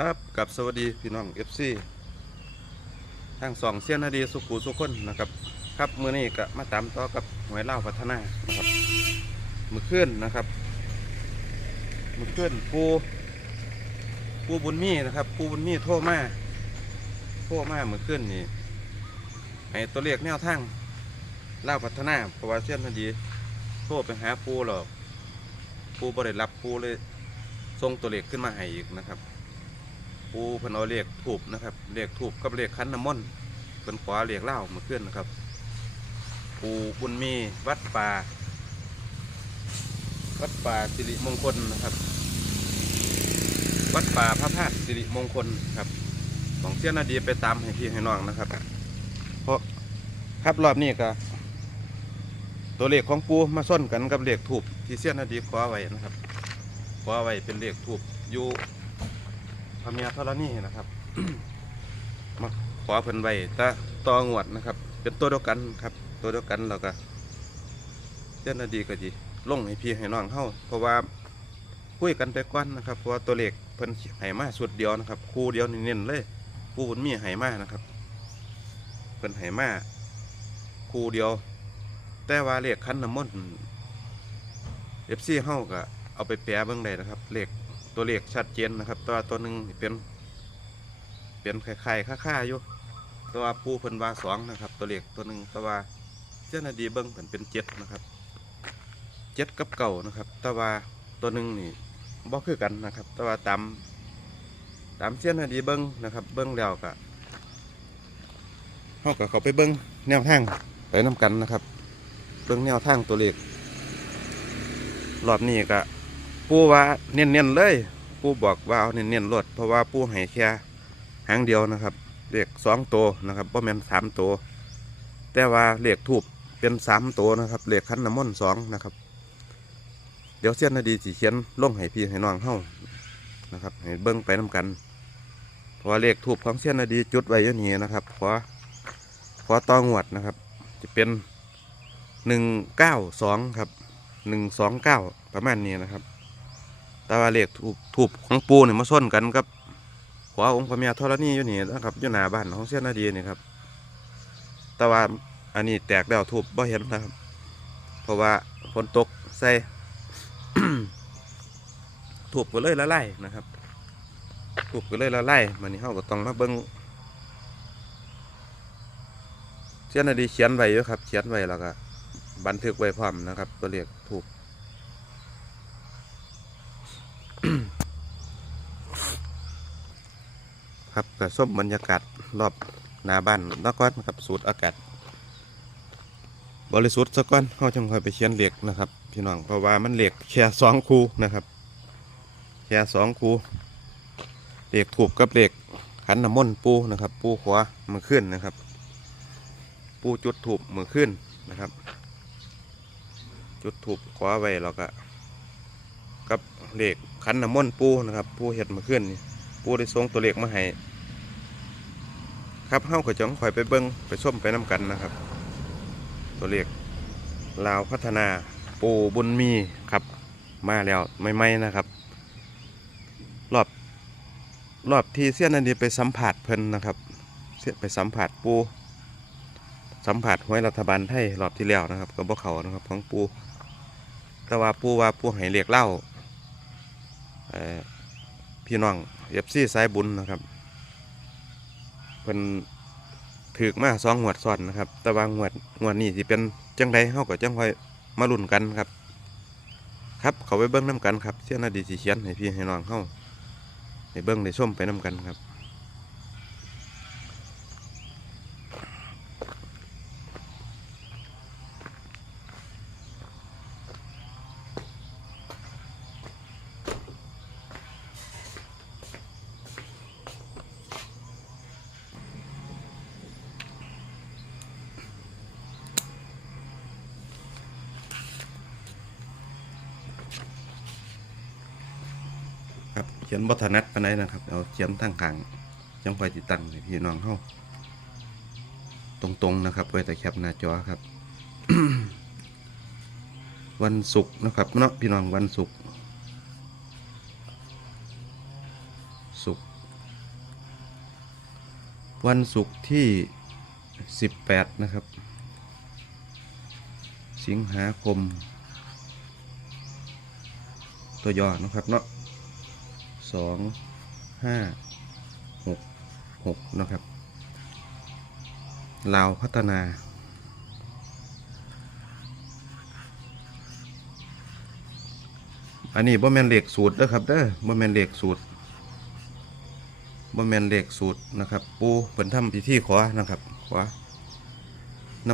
ครับกับสวัสดีพี่น้อง FC ทางสองเสี้ยนนาดีสุขูสุขคนนะครับ ครับมือนี้ก็มาตามต่อกับหวยเล่าพัฒนานะครับมือเคลื่อนนะครับมือเคลื่อนปูปูบุญมีนะครับปูบุญมีโทรมาโทรมามือเคลื่อนนี่ให้ตัวเลขแนวทางเล่าพัฒนาเพราะว่าเสี้ยนนาดีโทรไปหาปูหรอกปูบริรับปูเลยส่งตัวเลขขึ้นมาให้อีกนะครับ ปูเพิ่นเอาเลขถูกนะครับเลขถูกกับเลขคันน้ำมนต์เพิ่นขวาเลขเล่ามาขึ้นนะครับ ปูบุญมีวัดป่า วัดป่าสิริมงคลนะครับ วัดป่าพระธาตุสิริมงคลครับของเสี้ยนนาดีไปตามให้พี่ให้น้องนะครับ เพราะครับรอบนี้ก็ตัวเลขของปูมาส้นกันกับเลขถูกที่เสี้ยนนาดีขวาไว้นะครับขวาไว้เป็นเลขถูกอยู่ พระเมียธรณีนะครับ มาขอเพิ่นไว้ตาตองวดนะครับ เป็นตัวเดียวกันครับ ตัวเดียวกันแล้วก็เจ้าหน้าดีก็ดีลงให้พี่ให้น้องเฮาเพราะว่าคุยกันไปก่อนนะครับ เพราะว่าตัวเลขเพิ่นให้มาสุดเดียวนะครับ คู่เดียวเน้นๆเลยผู้บุญมีให้มานะครับเพิ่นให้มาคู่เดียว แต่ว่าเลขคันน้ำมนต์เอฟซีเฮาก็เอาไปแปลเบิ่งได้นะครับเลข ตัวเลขชัดเจนนะครับ ตัวตัวหนึ่งเป็น เป็นไข่ๆค่าๆอยู่ตัวปูเพิ่นว่าสองนะครับ ตัวเลขตัวหนึ่งตัวว่าเจ้าหน้าดีเบิ้งเพิ่นเป็นเจ็ดนะครับเจ็ดกับเก่านะครับต่ว่าตัวหนึ่งนี่บ่คือกันนะครับต่ว่าตามตามเส้นนาดีเบิ้งนะครับ เบิ้งแล้วก็เฮาก็เขาไปเบิ้งแนวทางไปนํกันนะครับ เบิ้งแนวทางตัวเลขรอบนี้ก็ ปูว่าเน้นๆเลยปูบอกว่าเอาเน้นๆรถเพราะว่าปูให้แค่หางเดียวนะครับเลขสองตัวนะครับบ่แม่นสามตัวแต่ว่าเลขทูบเป็นสามตัวนะครับเลขคันน้ำมนต์สองนะครับ เดี๋ยวเสี้ยนนาดีสีเขียนล่งให้พี่ให้น้องเฮานะครับให้เบิ้งไปน้กันเพราะเลขทูบของเสี้ยนนาดีจุดไว้ยางนี้นะครับขอขอตองวดนะครับ จะเป็นหนึ่งเก้าสองครับหนึ่งสองเก้าประมาณนี้นะครับ แต่ว่าเลขถูกถูกของปูเนี่ยมาส้นกันกับขวาองค์พระเมียธรณีอยู่นี่นะครับอยู่หน้าบ้านของเสี้ยนนาดีนี่ครับ แต่ว่าอันนี้แตกแล้วถูกบ่เห็นนะครับ เพราะว่าฝนตกใส่ถูกก็เลยละลายนะครับถูกก็เลยละลายมันนี่เขาก็ต้องมาเบิ้งเสี้ยนนาดีเขียนไว้อยู่ครับ เขียนไว้แล้วก็บันทึกไว้พร้อมนะครับ ตัวเลขถูก ครับกระส้มบรรยากาศรอบหน้าบ้านนก้อนครับสูดอากาศ บริสุทธิ์สักก้อนเขาจังคอยไปเขียนเหล็กนะครับ พี่น้องเพราะว่ามันเหล็กแค่สองคูนะครับแค่สองคูเหล็กถูกกับเหล็กขันน้ำมนต์ปูนะครับ ปูขวามือขึ้นนะครับ ปูจุดถูกมือขึ้นนะครับ จุดถูกขวาไว้แล้วก็กับเหล็กขันน้ำมนต์ปูนะครับ ปูเห็ดมือขึ้นนี่ ปูได้ส่งตัวเลขมาให้ครับเฮาก็จะคอยไปเบิ้งไปส้มไปน้กันนะครับ ตัวเลขลาวพัฒนาปูบุญมีครับ มาแล้วไม่ไม่ๆนะครับ รอบรอบที่เสี้ยนนันดีไปสัมผัสเพิ่นนะครับเสี้ยไปสัมผัสปูสัมผัสหวยรัฐบาลไทยรอบที่แล้วนะครับกับพวกเขานะครับของปูแต่ว่าปูว่าปูให้เรียกเล่าพี่น้อง เอฟซีสายบุญนะครับเพิ่นถือมาสองหวดซ้อนนะครับ แต่ว่างวดหวดนี้สิเป็นจังไดเฮาก็จังค่อยมาลุ้นกันครับ ครับเขาไปเบิ้งน้ากันครับเสี้ยนาดีสีเขียนให้พี่ให้น้องเฮาให้เบิ้งได้ส้มไปน้ากันครับ ขียนบัถนัดปานนะครับ เอาเขียนทางกลางจังคอยติดตั้งพี่น้องเฮาตรงๆนะครับไว้แต่แคปหน้าจอครับ วันศุกร์นะครับเนาะพี่น้องวันศุกร์ศุกร์วันศุกร์ที่ 18 นะครับ สิงหาคม ตัวย่อนะครับเนาะ สองห้าหกหกนะครับลาวพัฒนา อันนี้บ่แม่นเลขสูตรเด้อครับเด้อบ่แม่นเลขสูตรบ่แม่นเลขสูตรนะครับ ปูเพิ่นทำพิธีขอนะครับขอน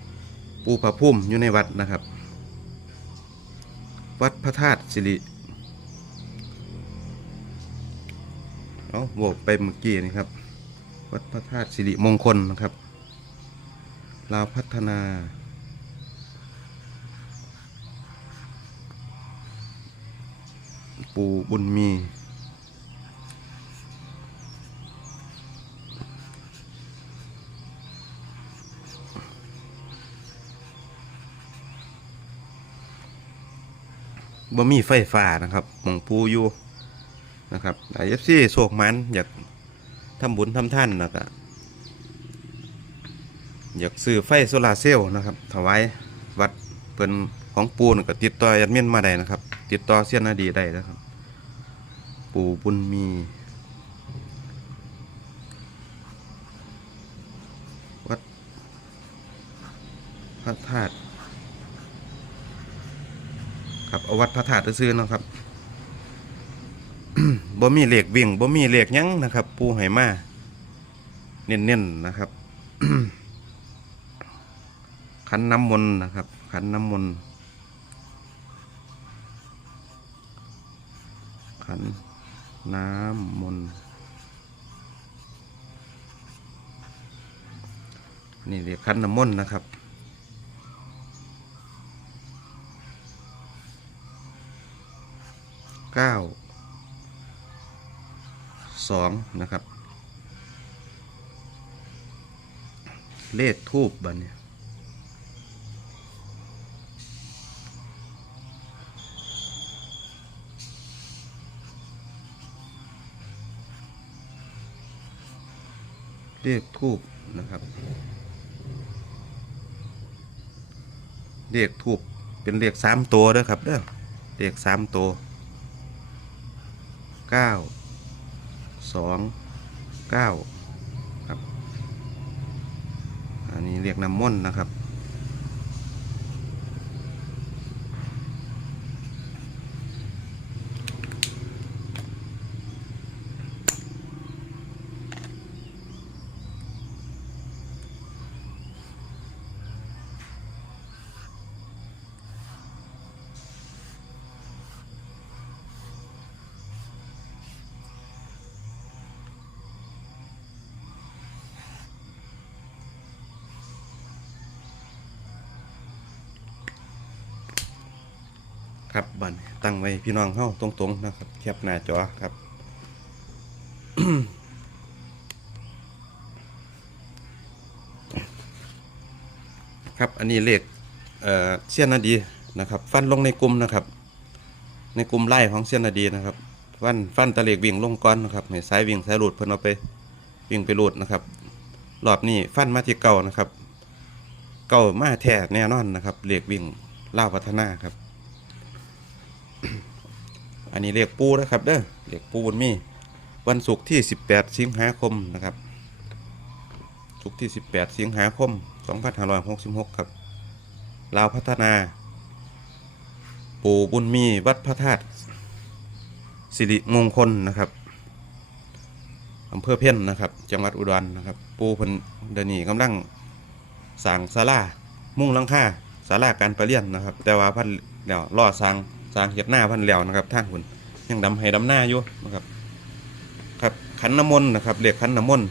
ำปูพระพุ่มอยู่ในวัดนะครับ วัดพระธาตุสิริ เอาบอกไปเมื่อกี้นี่ครับ วัดพระธาตุสิริมงคลนะครับลาวพัฒนา ปู่บุญมีบ่มีไฟฟ้านะครับหมองปูอยู่ นะครับไอเอฟซีโศกมันอยากทำบุญทำท่านนะครับอยากซื้อไฟโซลาเซลล์นะครับถวายวัดเป็นของปูนก็ติดต่อแอดมินมาได้นะครับ ติดต่อเสียนนาดีได้นะครับ ปู่บุญมี วัดพระธาตุครับเอาวัดพระธาตุซื้อนะครับ บ่มีเหล็กวิ่งบ่มีเหล็กยั้งนะครับ ปูไหมาเน้นๆนะครับ ขันน้ำมนต์นะครับ ขันน้ำมนต์ขันน้ำมนต์นี่เรียกขันน้ำมนต์นะครับเก้า สองนะครับ เลขทูบบันเนี่ยเลขทูบนะครับเลขทูบเป็นเลขสามตัวด้อครับเด้อเลขสามตัวเก้า สองเก้าครับ อันนี้เรียกน้ำม่นนะครับ ครับบันตั้งไว้พี่น้องเข้าตรงๆนะครับแคบหน้าจอครับครับอันนี้เลขเอ่อเสี้ยนนาดีนะครับ ฟันลงในกลุ่มนะครับ ในกลุ่มไล่ของเสี้ยนนาดีนะครับฟันฟันตะเลกวิ่งลงก้อนนะครับให้สายวิ่งสายหลุดเพิ่นเอาไปวิ่งไปหลุดนะครับรอบนี้ฟันมาที่เก่านะครับ เก่ามาแท้แน่นอนนะครับเลขวิ่งเล่าพัฒนาครับ อันนี้เรียกปูนะครับเด้อเรียกปูบุญมีวันศุกร์ที่ 18 สิงหาคมนะครับศุกร์ที่ 18 สิงหาคม 2566 ครับลาวพัฒนา ปู่บุญมีวัดพระธาตุสิริมงคลนะครับอำเภอเพ่นนะครับ จังหวัดอุดรนะครับ ปูพิ่นเดนีกำลังสร้างศาลามุ่งลังคาศาลาการประเรียนนะครับ แต่ว่าพันเดี๋ยวรอสร้าง สร้างเฮ็ดหน้าพันแล้วนะครับทางคุณยังดำให้ดำหน้าอยู่นะครับครับขันน้ำมนต์นะครับเรียกขันน้ำมนต์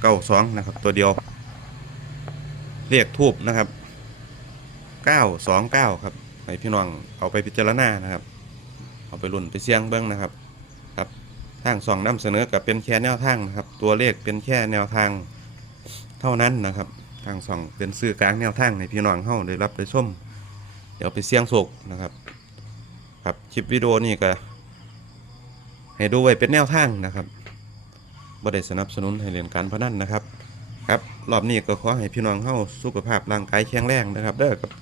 เก้าสองนะครับ ตัวเดียว เรียกทูบนะครับเก้าสองเก้าครับให้พี่น้องเอาไปพิจารณานะครับ เอาไปรุ่นไปเสี่ยงเบิ้องนะครับครับทางสองนำเสนอกับเป็นแค่แนวทางนะครับ ตัวเลขเป็นแค่แนวทางเท่านั้นนะครับทางสองเป็นสื่อกลางแนวทางในพี่น้องเฮาได้รับได้ชมเดี๋ยวไปเสี่ยงโศกนะครับ ครับคลิปวิดีโอนี่ก็ให้ดูไว้เป็นแนวทางนะครับบ่ได้สนับสนุนให้เล่นการพนันนะครับ ครับรอบนี้ก็ขอให้พี่น้องเฮาสุขภาพร่างกายแข็งแรงนะครับ เด้อครับ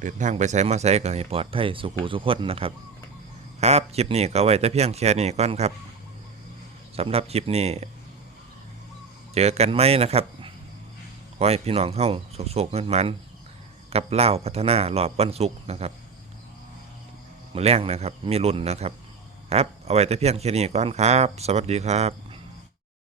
เดินทางไปไสมาไสก็ให้ปลอดภัยสุขุสุขคนนะครับ ครับคลิปนี้ก็ไว้แต่เพียงแค่นี้ก่อนครับสำหรับคลิปนี้ เจอกันไหมนะครับขอให้พี่น้องเฮาโศกๆมัน กับเล่าพัฒนารอบวันศุกร์นะครับ มือแรงนะครับ มีรุ่นนะครับ ครับ เอาไว้แต่เพียงแค่นี้ก่อนครับ สวัสดีครับ